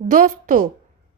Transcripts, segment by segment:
दोस्तों,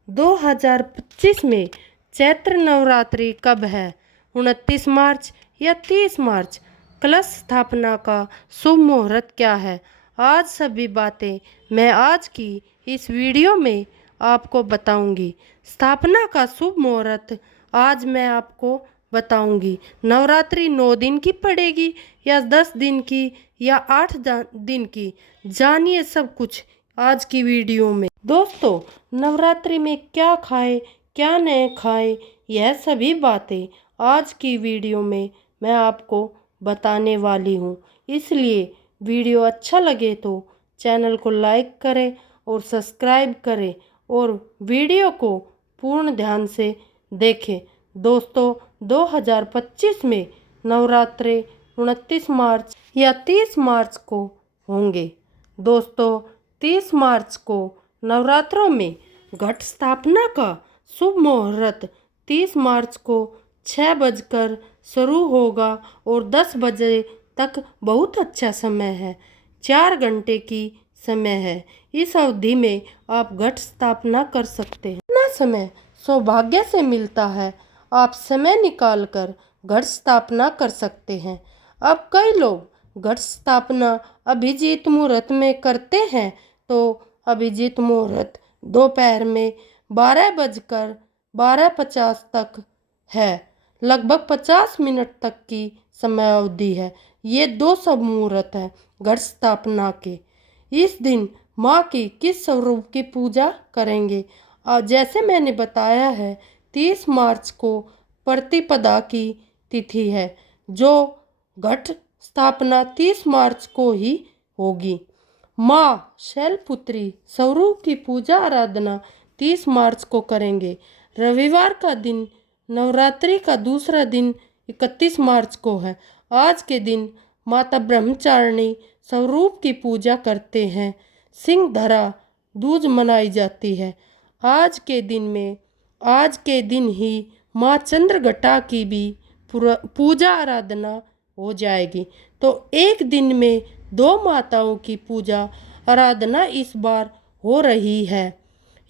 2025 में चैत्र नवरात्रि कब है? 29 मार्च या 30 मार्च? कलश स्थापना का शुभ मुहूर्त क्या है? आज सभी बातें मैं आज की इस वीडियो में आपको बताऊंगी। स्थापना का शुभ मुहूर्त आज मैं आपको बताऊंगी। नवरात्रि 9 दिन की पड़ेगी या 10 दिन की या 8 दिन की? जानिए सब कुछ आज की वीडियो में। दोस्तों, नवरात्रि में क्या खाएं, क्या नहीं खाएं, यह सभी बातें आज की वीडियो में मैं आपको बताने वाली हूँ। इसलिए वीडियो अच्छा लगे तो चैनल को लाइक करें और सब्सक्राइब करें और वीडियो को पूर्ण ध्यान से देखें। दोस्तों, 2025 में नवरात्रि 29 मार्च या 30 मार्च को होंगे। दोस्तों, 30 मार्च को नवरात्रों में घट स्थापना का शुभ मुहूर्त 30 मार्च को 6 बजकर शुरू होगा और 10 बजे तक बहुत अच्छा समय है। 4 घंटे की समय है। इस अवधि में आप घट स्थापना कर सकते हैं। इतना समय सौभाग्य से मिलता है। आप समय निकाल कर घट स्थापना कर सकते हैं। अब कई लोग घट स्थापना अभिजीत मुहूर्त में करते हैं, तो अभिजीत मुहूर्त दोपहर में 12:50 तक है। लगभग 50 मिनट तक की समय अवधि है। ये दो शुभ मुहूर्त है घट स्थापना के। इस दिन माँ की किस स्वरूप की पूजा करेंगे? जैसे मैंने बताया है, 30 मार्च को प्रतिपदा की तिथि है, जो घट स्थापना 30 मार्च को ही होगी। माँ शैलपुत्री स्वरूप की पूजा आराधना 30 मार्च को करेंगे। रविवार का दिन नवरात्रि का दूसरा दिन 31 मार्च को है। आज के दिन माता ब्रह्मचारिणी स्वरूप की पूजा करते हैं। सिंहधरा दूज मनाई जाती है। आज के दिन ही माँ चंद्रघटा की भी पूजा आराधना हो जाएगी। तो एक दिन में दो माताओं की पूजा आराधना इस बार हो रही है।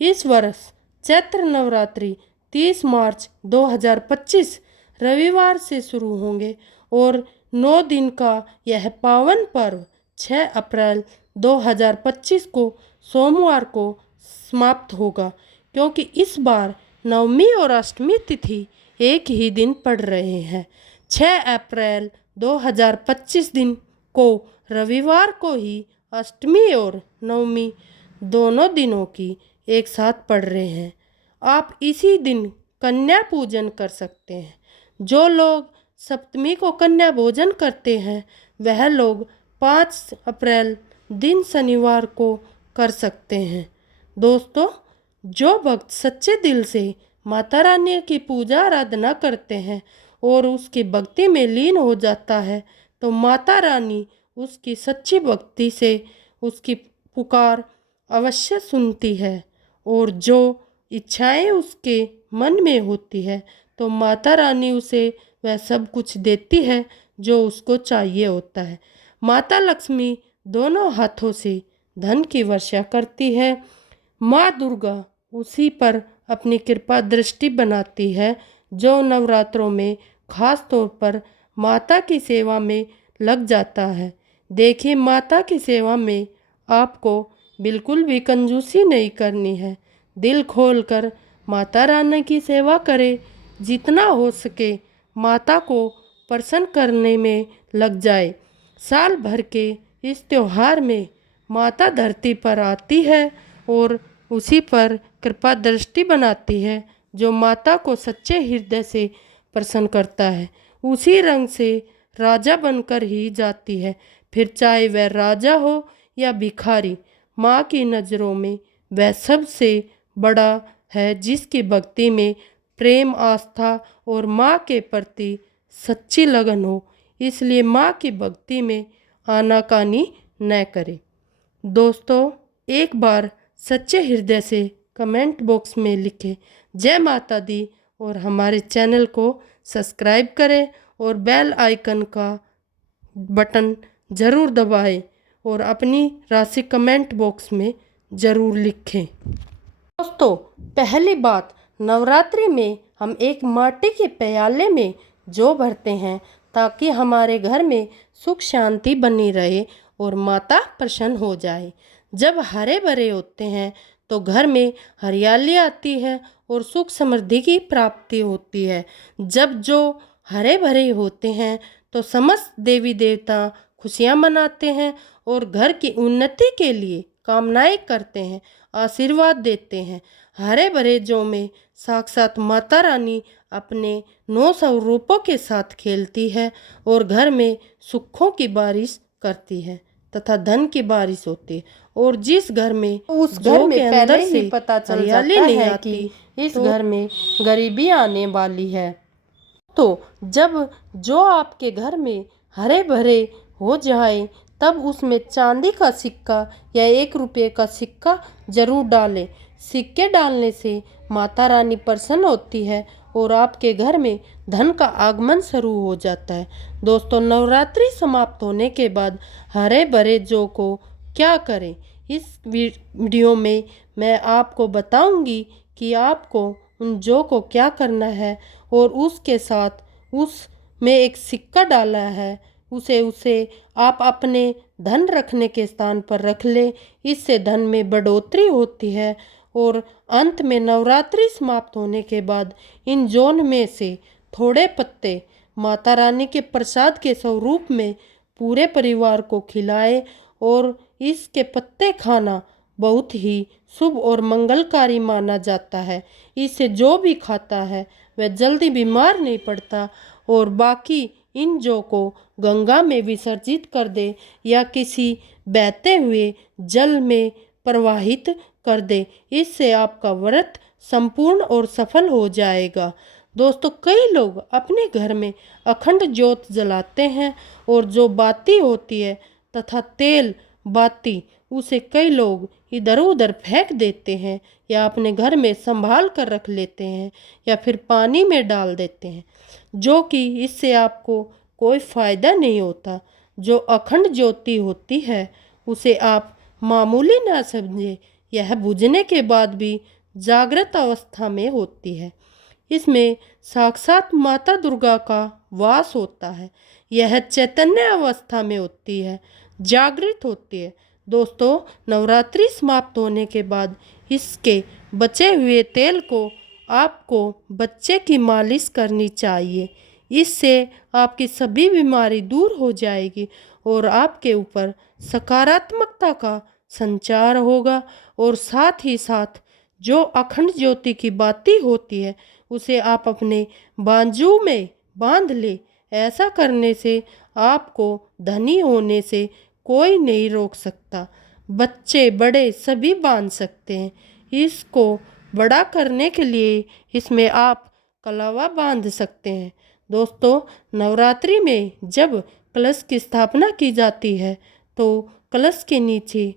इस वर्ष चैत्र नवरात्रि 30 मार्च 2025 रविवार से शुरू होंगे और 9 दिन का यह पावन पर्व 6 अप्रैल 2025 को सोमवार को समाप्त होगा, क्योंकि इस बार नवमी और अष्टमी तिथि एक ही दिन पड़ रहे हैं। 6 अप्रैल 2025 दिन को रविवार को ही अष्टमी और नवमी दोनों दिनों की एक साथ पड़ रहे हैं। आप इसी दिन कन्या पूजन कर सकते हैं। जो लोग सप्तमी को कन्या भोजन करते हैं, वह लोग 5 अप्रैल दिन शनिवार को कर सकते हैं। दोस्तों, जो भक्त सच्चे दिल से माता रानी की पूजा आराधना करते हैं और उसकी भक्ति में लीन हो जाता है, तो माता रानी उसकी सच्ची भक्ति से उसकी पुकार अवश्य सुनती है। और जो इच्छाएं उसके मन में होती है, तो माता रानी उसे वह सब कुछ देती है जो उसको चाहिए होता है। माता लक्ष्मी दोनों हाथों से धन की वर्षा करती है। माँ दुर्गा उसी पर अपनी कृपा दृष्टि बनाती है जो नवरात्रों में खास तौर पर माता की सेवा में लग जाता है। देखिए, माता की सेवा में आपको बिल्कुल भी कंजूसी नहीं करनी है। दिल खोलकर माता रानी की सेवा करें। जितना हो सके माता को प्रसन्न करने में लग जाए। साल भर के इस त्योहार में माता धरती पर आती है और उसी पर कृपा दृष्टि बनाती है। जो माता को सच्चे हृदय से प्रसन्न करता है, उसी रंग से राजा बनकर ही जाती है। फिर चाहे वह राजा हो या भिखारी, माँ की नज़रों में वह सबसे बड़ा है जिसकी भक्ति में प्रेम, आस्था और माँ के प्रति सच्ची लगन हो। इसलिए माँ की भक्ति में आनाकानी न करें। दोस्तों, एक बार सच्चे हृदय से कमेंट बॉक्स में लिखें जय माता दी और हमारे चैनल को सब्सक्राइब करें और बेल आइकन का बटन ज़रूर दबाएं और अपनी राशि कमेंट बॉक्स में ज़रूर लिखें। दोस्तों, पहली बात, नवरात्रि में हम एक माटी के प्याले में जौ भरते हैं ताकि हमारे घर में सुख शांति बनी रहे और माता प्रसन्न हो जाए। जब हरे भरे होते हैं तो घर में हरियाली आती है और सुख समृद्धि की प्राप्ति होती है। जब जो हरे भरे होते हैं तो समस्त देवी देवता खुशियाँ मनाते हैं और घर की उन्नति के लिए कामनाएं करते हैं, आशीर्वाद देते हैं। हरे भरे जौ में साक्षात माता रानी अपने 9 स्वरूपों के साथ खेलती है और घर में सुखों की बारिश करती है तथा धन की बारिश होती है। और जिस घर में उस घर में पहले से पता चल जाता है कि इस घर में गरीबी आने वाली है। तो जब जो आपके घर में हरे भरे हो जाए तब उसमें चांदी का सिक्का या 1 रुपये का सिक्का जरूर डालें। सिक्के डालने से माता रानी प्रसन्न होती है और आपके घर में धन का आगमन शुरू हो जाता है। दोस्तों, नवरात्रि समाप्त होने के बाद हरे भरे जौ को क्या करें, इस वीडियो में मैं आपको बताऊंगी कि आपको उन जौ को क्या करना है। और उसके साथ उसमें एक सिक्का डाला है, उसे आप अपने धन रखने के स्थान पर रख ले। इससे धन में बढ़ोतरी होती है। और अंत में नवरात्रि समाप्त होने के बाद इन जौन में से थोड़े पत्ते माता रानी के प्रसाद के स्वरूप में पूरे परिवार को खिलाए। और इसके पत्ते खाना बहुत ही शुभ और मंगलकारी माना जाता है। इसे जो भी खाता है वह जल्दी बीमार नहीं पड़ता। और बाकी इन जौ को गंगा में विसर्जित कर दे या किसी बहते हुए जल में प्रवाहित कर दे। इससे आपका व्रत संपूर्ण और सफल हो जाएगा। दोस्तों, कई लोग अपने घर में अखंड ज्योत जलाते हैं और जो बाती होती है तथा तेल बाती उसे कई लोग इधर उधर फेंक देते हैं या अपने घर में संभाल कर रख लेते हैं या फिर पानी में डाल देते हैं, जो कि इससे आपको कोई फ़ायदा नहीं होता। जो अखंड ज्योति होती है उसे आप मामूली ना समझें, यह बुझने के बाद भी जागृत अवस्था में होती है। इसमें साक्षात माता दुर्गा का वास होता है। यह चैतन्य अवस्था में होती है, जागृत होती है। दोस्तों, नवरात्रि समाप्त होने के बाद इसके बचे हुए तेल को आपको बच्चे की मालिश करनी चाहिए। इससे आपकी सभी बीमारी दूर हो जाएगी और आपके ऊपर सकारात्मकता का संचार होगा। और साथ ही साथ जो अखंड ज्योति की बाती होती है उसे आप अपने बाजू में बांध ले। ऐसा करने से आपको धनी होने से कोई नहीं रोक सकता। बच्चे बड़े सभी बांध सकते हैं। इसको बड़ा करने के लिए इसमें आप कलावा बांध सकते हैं। दोस्तों, नवरात्रि में जब कलश की स्थापना की जाती है तो कलश के नीचे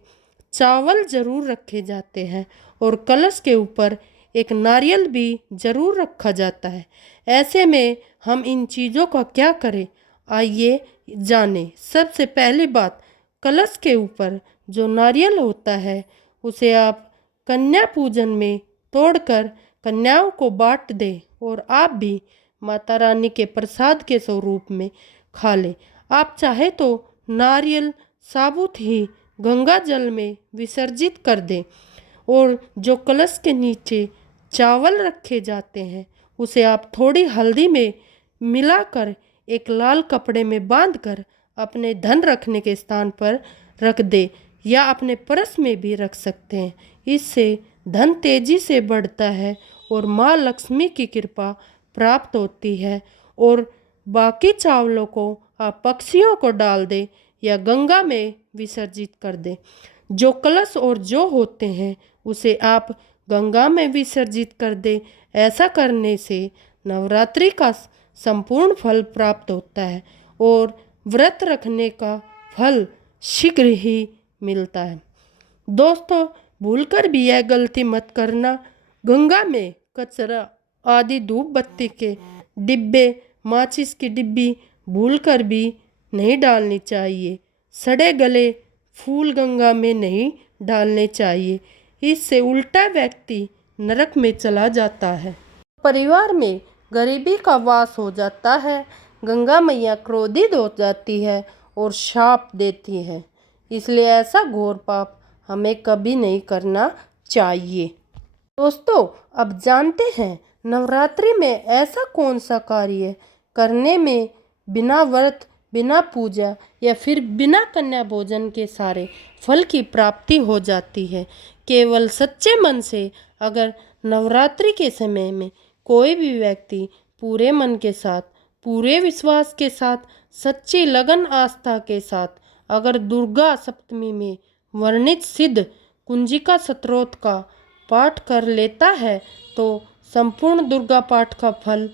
चावल जरूर रखे जाते हैं और कलश के ऊपर एक नारियल भी जरूर रखा जाता है। ऐसे में हम इन चीज़ों का क्या करें, आइए जानें। सबसे पहली बात, कलश के ऊपर जो नारियल होता है उसे आप कन्या पूजन में तोड़कर कन्याओं को बांट दें और आप भी माता रानी के प्रसाद के स्वरूप में खा लें। आप चाहे तो नारियल साबुत ही गंगा जल में विसर्जित कर दें। और जो कलश के नीचे चावल रखे जाते हैं उसे आप थोड़ी हल्दी में मिलाकर एक लाल कपड़े में बांधकर अपने धन रखने के स्थान पर रख दे या अपने पर्स में भी रख सकते हैं। इससे धन तेजी से बढ़ता है और माँ लक्ष्मी की कृपा प्राप्त होती है। और बाकी चावलों को आप पक्षियों को डाल दें या गंगा में विसर्जित कर दें। जो कलश और जो होते हैं उसे आप गंगा में विसर्जित कर दें। ऐसा करने से नवरात्रि का संपूर्ण फल प्राप्त होता है और व्रत रखने का फल शीघ्र ही मिलता है। दोस्तों, भूलकर भी यह गलती मत करना। गंगा में कचरा आदि धूप बत्ती के डिब्बे, माचिस की डिब्बी भूलकर भी नहीं डालनी चाहिए। सड़े गले फूल गंगा में नहीं डालने चाहिए। इससे उल्टा व्यक्ति नरक में चला जाता है। परिवार में गरीबी का वास हो जाता है। गंगा मैया क्रोधित हो जाती है और शाप देती है। इसलिए ऐसा घोर पाप हमें कभी नहीं करना चाहिए। दोस्तों, अब जानते हैं नवरात्रि में ऐसा कौन सा कार्य करने में बिना व्रत, बिना पूजा या फिर बिना कन्या भोजन के सारे फल की प्राप्ति हो जाती है। केवल सच्चे मन से अगर नवरात्रि के समय में कोई भी व्यक्ति पूरे मन के साथ, पूरे विश्वास के साथ, सच्ची लगन आस्था के साथ अगर दुर्गा सप्तमी में वर्णित सिद्ध कुंजिका स्तोत्र का पाठ कर लेता है तो संपूर्ण दुर्गा पाठ का फल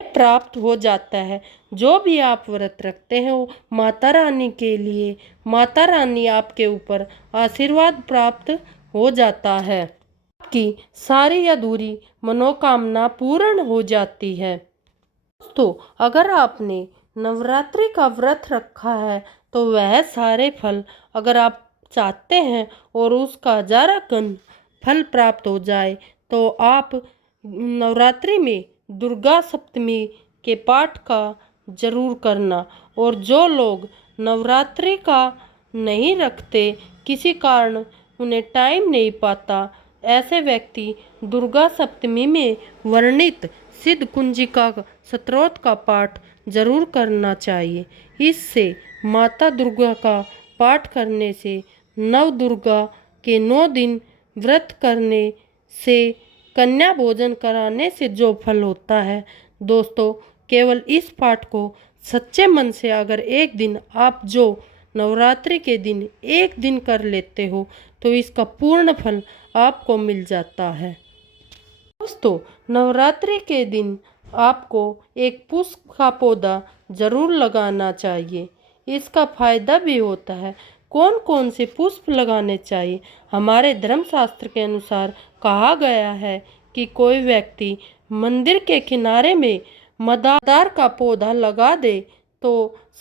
प्राप्त हो जाता है। जो भी आप व्रत रखते हो माता रानी के लिए, माता रानी आपके ऊपर आशीर्वाद प्राप्त हो जाता है। आपकी सारी अधूरी मनोकामना पूर्ण हो जाती है। दोस्तों, अगर आपने नवरात्रि का व्रत रखा है तो वह सारे फल अगर आप चाहते हैं और उसका हजारा गुना फल प्राप्त हो जाए तो आप नवरात्रि में दुर्गा सप्तमी के पाठ का जरूर करना। और जो लोग नवरात्रि का नहीं रखते, किसी कारण उन्हें टाइम नहीं पाता, ऐसे व्यक्ति दुर्गा सप्तमी में वर्णित सिद्ध कुंजिका स्तोत्र का पाठ जरूर करना चाहिए। इससे माता दुर्गा का पाठ करने से, नव दुर्गा के 9 दिन व्रत करने से, कन्या भोजन कराने से जो फल होता है, दोस्तों केवल इस पाठ को सच्चे मन से अगर एक दिन आप जो नवरात्रि के दिन एक दिन कर लेते हो तो इसका पूर्ण फल आपको मिल जाता है। दोस्तों, नवरात्रि के दिन आपको एक पुष्प का पौधा जरूर लगाना चाहिए। इसका फायदा भी होता है। कौन कौन से पुष्प लगाने चाहिए? हमारे धर्मशास्त्र के अनुसार कहा गया है कि कोई व्यक्ति मंदिर के किनारे में मदार का पौधा लगा दे तो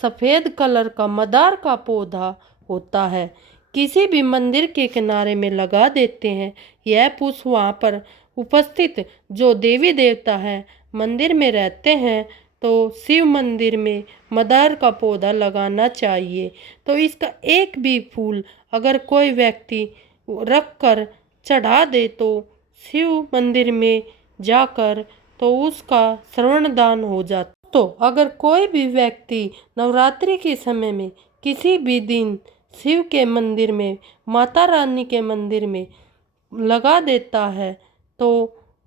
सफ़ेद कलर का मदार का पौधा होता है, किसी भी मंदिर के किनारे में लगा देते हैं। यह पुष्प वहाँ पर उपस्थित जो देवी देवता हैं मंदिर में रहते हैं तो शिव मंदिर में मदार का पौधा लगाना चाहिए। तो इसका एक भी फूल अगर कोई व्यक्ति रख कर चढ़ा दे तो शिव मंदिर में जाकर तो उसका श्रवण दान हो जाता। तो अगर कोई भी व्यक्ति नवरात्रि के समय में किसी भी दिन शिव के मंदिर में, माता रानी के मंदिर में लगा देता है तो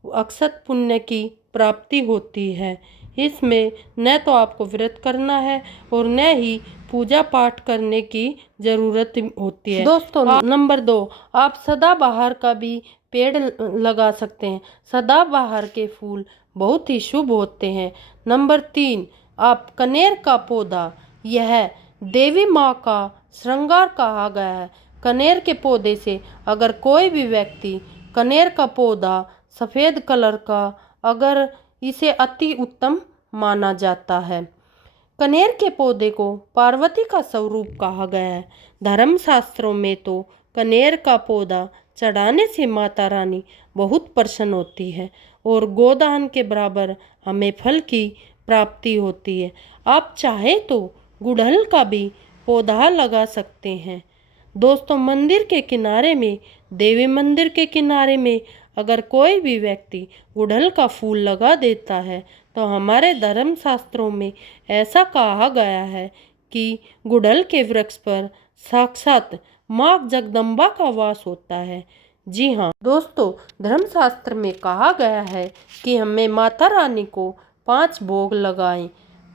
अक्षत पुण्य की प्राप्ति होती है। इसमें न तो आपको व्रत करना है और न ही पूजा पाठ करने की ज़रूरत होती है। दोस्तों, नंबर 2, आप सदाबहार का भी पेड़ लगा सकते हैं। सदाबहार के फूल बहुत ही शुभ होते हैं। नंबर 3, आप कनेर का पौधा, यह देवी माँ का श्रृंगार कहा गया है। कनेर के पौधे से अगर कोई भी व्यक्ति कनेर का पौधा सफ़ेद कलर का, अगर इसे अति उत्तम माना जाता है। कनेर के पौधे को पार्वती का स्वरूप कहा गया है। धर्मशास्त्रों में तो कनेर का पौधा चढ़ाने से माता रानी बहुत प्रसन्न होती है और गोदान के बराबर हमें फल की प्राप्ति होती है। आप चाहे तो गुड़हल का भी पौधा लगा सकते हैं। दोस्तों, मंदिर के किनारे में, देवी मंदिर के किनारे में अगर कोई भी व्यक्ति गुड़हल का फूल लगा देता है तो हमारे धर्मशास्त्रों में ऐसा कहा गया है कि गुड़हल के वृक्ष पर साक्षात माँ जगदम्बा का वास होता है। जी हाँ दोस्तों, धर्मशास्त्र में कहा गया है कि हमें माता रानी को 5 भोग लगाएं।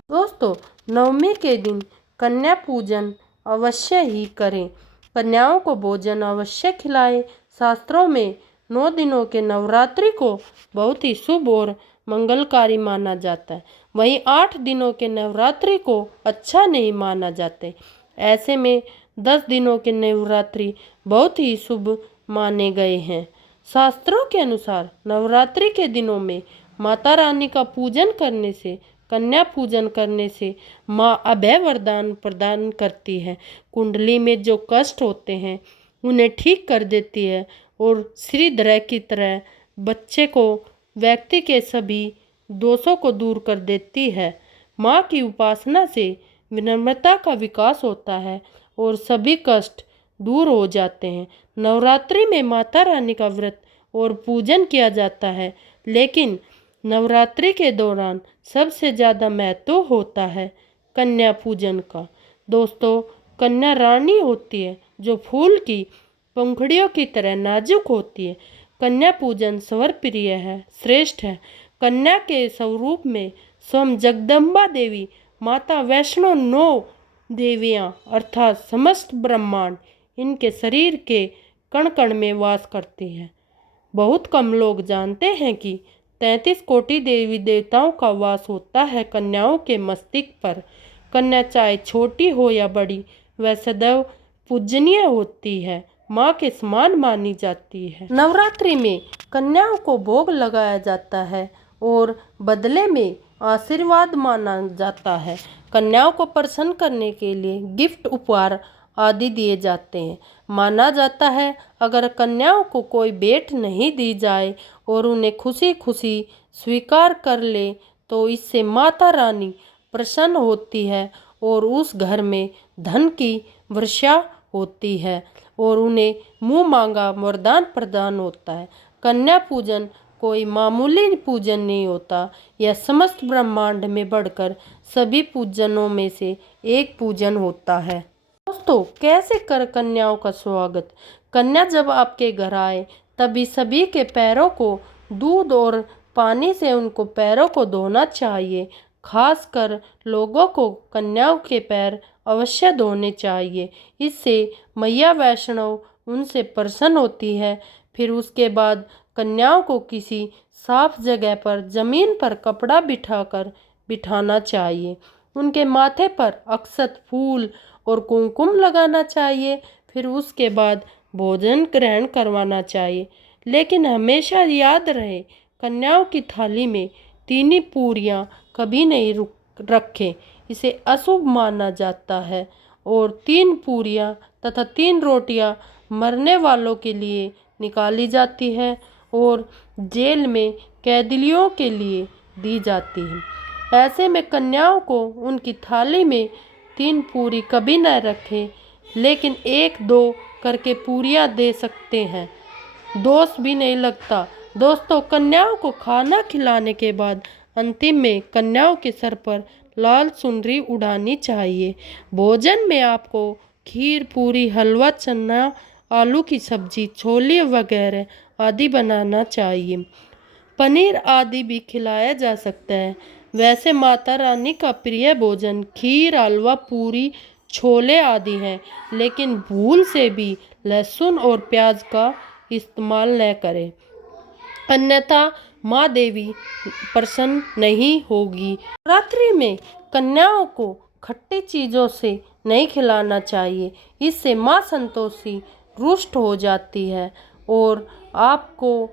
दोस्तों, नवमी के दिन कन्या पूजन अवश्य ही करें। कन्याओं को भोजन अवश्य खिलाएं। शास्त्रों में 9 दिनों के नवरात्रि को बहुत ही शुभ और मंगलकारी माना जाता है। वहीं 8 दिनों के नवरात्रि को अच्छा नहीं माना जाता। ऐसे में 10 दिनों के नवरात्रि बहुत ही शुभ माने गए हैं। शास्त्रों के अनुसार नवरात्रि के दिनों में माता रानी का पूजन करने से, कन्या पूजन करने से माँ अभय वरदान प्रदान करती है। कुंडली में जो कष्ट होते हैं उन्हें ठीक कर देती है। और श्रीधर की तरह बच्चे को व्यक्ति के सभी दोषों को दूर कर देती है। माँ की उपासना से विनम्रता का विकास होता है और सभी कष्ट दूर हो जाते हैं। नवरात्रि में माता रानी का व्रत और पूजन किया जाता है, लेकिन नवरात्रि के दौरान सबसे ज़्यादा महत्व होता है कन्या पूजन का। दोस्तों, कन्या रानी होती है जो फूल की पंखुड़ियों की तरह नाजुक होती है। कन्या पूजन स्वर प्रिय है, श्रेष्ठ है। कन्या के स्वरूप में स्वयं जगदम्बा देवी, माता वैष्णो, 9 देवियाँ अर्थात समस्त ब्रह्मांड इनके शरीर के कण कण में वास करती है। बहुत कम लोग जानते हैं कि 33 कोटि देवी देवताओं का वास होता है कन्याओं के मस्तिष्क पर। कन्या चाहे छोटी हो या बड़ी, वह सदैव पूजनीय होती है, माँ के समान मानी जाती है। नवरात्रि में कन्याओं को भोग लगाया जाता है और बदले में आशीर्वाद माना जाता है। कन्याओं को प्रसन्न करने के लिए गिफ्ट, उपहार आदि दिए जाते हैं। माना जाता है अगर कन्याओं को कोई भेंट नहीं दी जाए और उन्हें खुशी खुशी स्वीकार कर ले तो इससे माता रानी प्रसन्न होती है और उस घर में धन की वर्षा होती है और उन्हें मुँह मांगा वरदान प्रदान होता है। कन्या पूजन कोई मामूली पूजन नहीं होता, यह समस्त ब्रह्मांड में बढ़कर सभी पूजनों में से एक पूजन होता है। दोस्तों, कैसे कर कन्याओं का स्वागत। कन्या जब आपके घर आए तभी सभी के पैरों को दूध और पानी से उनको पैरों को धोना चाहिए। खासकर लोगों को कन्याओं के पैर अवश्य धोने चाहिए, इससे मैया वैष्णव उनसे प्रसन्न होती है। फिर उसके बाद कन्याओं को किसी साफ जगह पर जमीन पर कपड़ा बिठाना चाहिए। उनके माथे पर अक्षत, फूल और कुमकुम लगाना चाहिए। फिर उसके बाद भोजन ग्रहण करवाना चाहिए। लेकिन हमेशा याद रहे, कन्याओं की थाली में 3 पूरियां कभी नहीं रखें, इसे अशुभ माना जाता है। और 3 पूरियां तथा 3 रोटियां मरने वालों के लिए निकाली जाती है और जेल में कैदियों के लिए दी जाती है। ऐसे में कन्याओं को उनकी थाली में 3 पूरी कभी न रखें, लेकिन 1-2 करके पूरियां दे सकते हैं, दोष भी नहीं लगता। दोस्तों, कन्याओं को खाना खिलाने के बाद अंतिम में कन्याओं के सर पर लाल चुनरी उड़ानी चाहिए। भोजन में आपको खीर, पूरी, हलवा, चना, आलू की सब्जी, छोले वगैरह आदि बनाना चाहिए। पनीर आदि भी खिलाया जा सकता है। वैसे माता रानी का प्रिय भोजन खीर, हलवा, पूरी, छोले आदि हैं, लेकिन भूल से भी लहसुन और प्याज का इस्तेमाल न करें, अन्यथा माँ देवी प्रसन्न नहीं होगी। नवरात्रि में कन्याओं को खट्टी चीज़ों से नहीं खिलाना चाहिए, इससे माँ संतोषी रुष्ट हो जाती है और आपको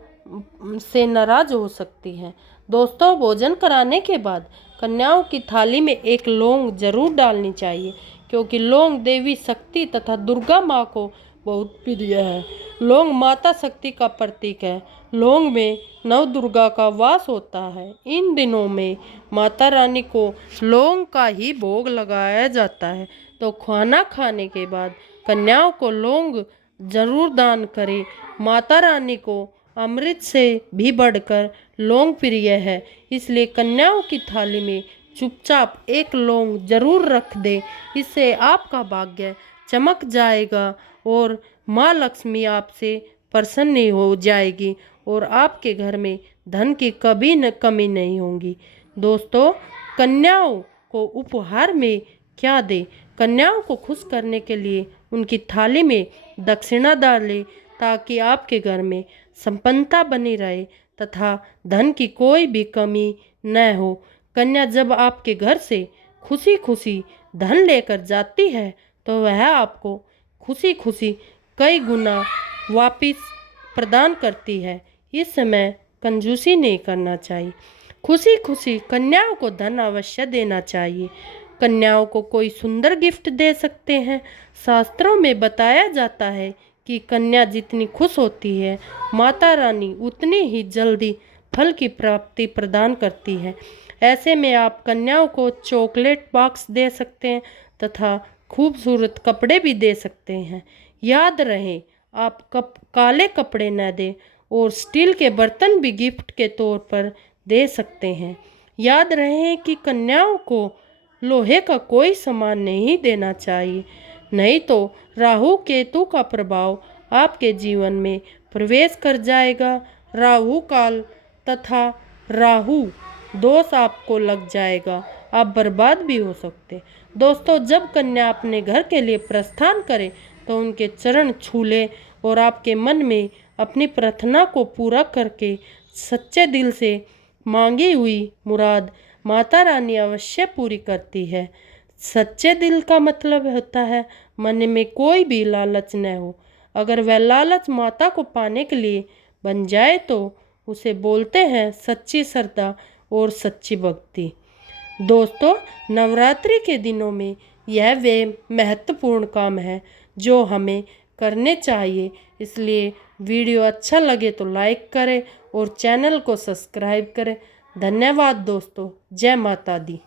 से नाराज हो सकती है। दोस्तों, भोजन कराने के बाद कन्याओं की थाली में एक लौंग जरूर डालनी चाहिए, क्योंकि लौंग देवी शक्ति तथा दुर्गा माँ को बहुत प्रिय है। लौंग माता शक्ति का प्रतीक है। लौंग में नव दुर्गा का वास होता है। इन दिनों में माता रानी को लौंग का ही भोग लगाया जाता है, तो खाना खाने के बाद कन्याओं को लौंग जरूर दान करें। माता रानी को अमृत से भी बढ़कर लौंग प्रिय है, इसलिए कन्याओं की थाली में चुपचाप एक लौंग जरूर रख दे। इससे आपका भाग्य चमक जाएगा और माँ लक्ष्मी आपसे प्रसन्न हो जाएगी और आपके घर में धन की कभी न कमी नहीं होगी। दोस्तों, कन्याओं को उपहार में क्या दें? कन्याओं को खुश करने के लिए उनकी थाली में दक्षिणा डालें, ताकि आपके घर में संपन्नता बनी रहे तथा धन की कोई भी कमी न हो। कन्या जब आपके घर से खुशी खुशी धन लेकर जाती है, तो वह आपको खुशी खुशी कई गुना वापस प्रदान करती है। इस समय कंजूसी नहीं करना चाहिए। खुशी खुशी कन्याओं को धन अवश्य देना चाहिए। कन्याओं को कोई सुंदर गिफ्ट दे सकते हैं। शास्त्रों में बताया जाता है कि कन्या जितनी खुश होती है, माता रानी उतनी ही जल्दी फल की प्राप्ति प्रदान करती है। ऐसे में आप कन्याओं को चॉकलेट बॉक्स दे सकते हैं तथा खूबसूरत कपड़े भी दे सकते हैं। याद रहे, आप काले कपड़े न दें और स्टील के बर्तन भी गिफ्ट के तौर पर दे सकते हैं। याद रहे कि कन्याओं को लोहे का कोई सामान नहीं देना चाहिए, नहीं तो राहु केतु का प्रभाव आपके जीवन में प्रवेश कर जाएगा। राहु काल तथा राहु दोष आपको लग जाएगा, आप बर्बाद भी हो सकते। दोस्तों, जब कन्या अपने घर के लिए प्रस्थान करे तो उनके चरण छू ले और आपके मन में अपनी प्रार्थना को पूरा करके सच्चे दिल से मांगी हुई मुराद माता रानी अवश्य पूरी करती है। सच्चे दिल का मतलब होता है मन में कोई भी लालच न हो। अगर वह लालच माता को पाने के लिए बन जाए तो उसे बोलते हैं सच्ची श्रद्धा और सच्ची भक्ति। दोस्तों, नवरात्रि के दिनों में यह वे महत्वपूर्ण काम है जो हमें करने चाहिए। इसलिए वीडियो अच्छा लगे तो लाइक करें और चैनल को सब्सक्राइब करें। धन्यवाद दोस्तों। जय माता दी।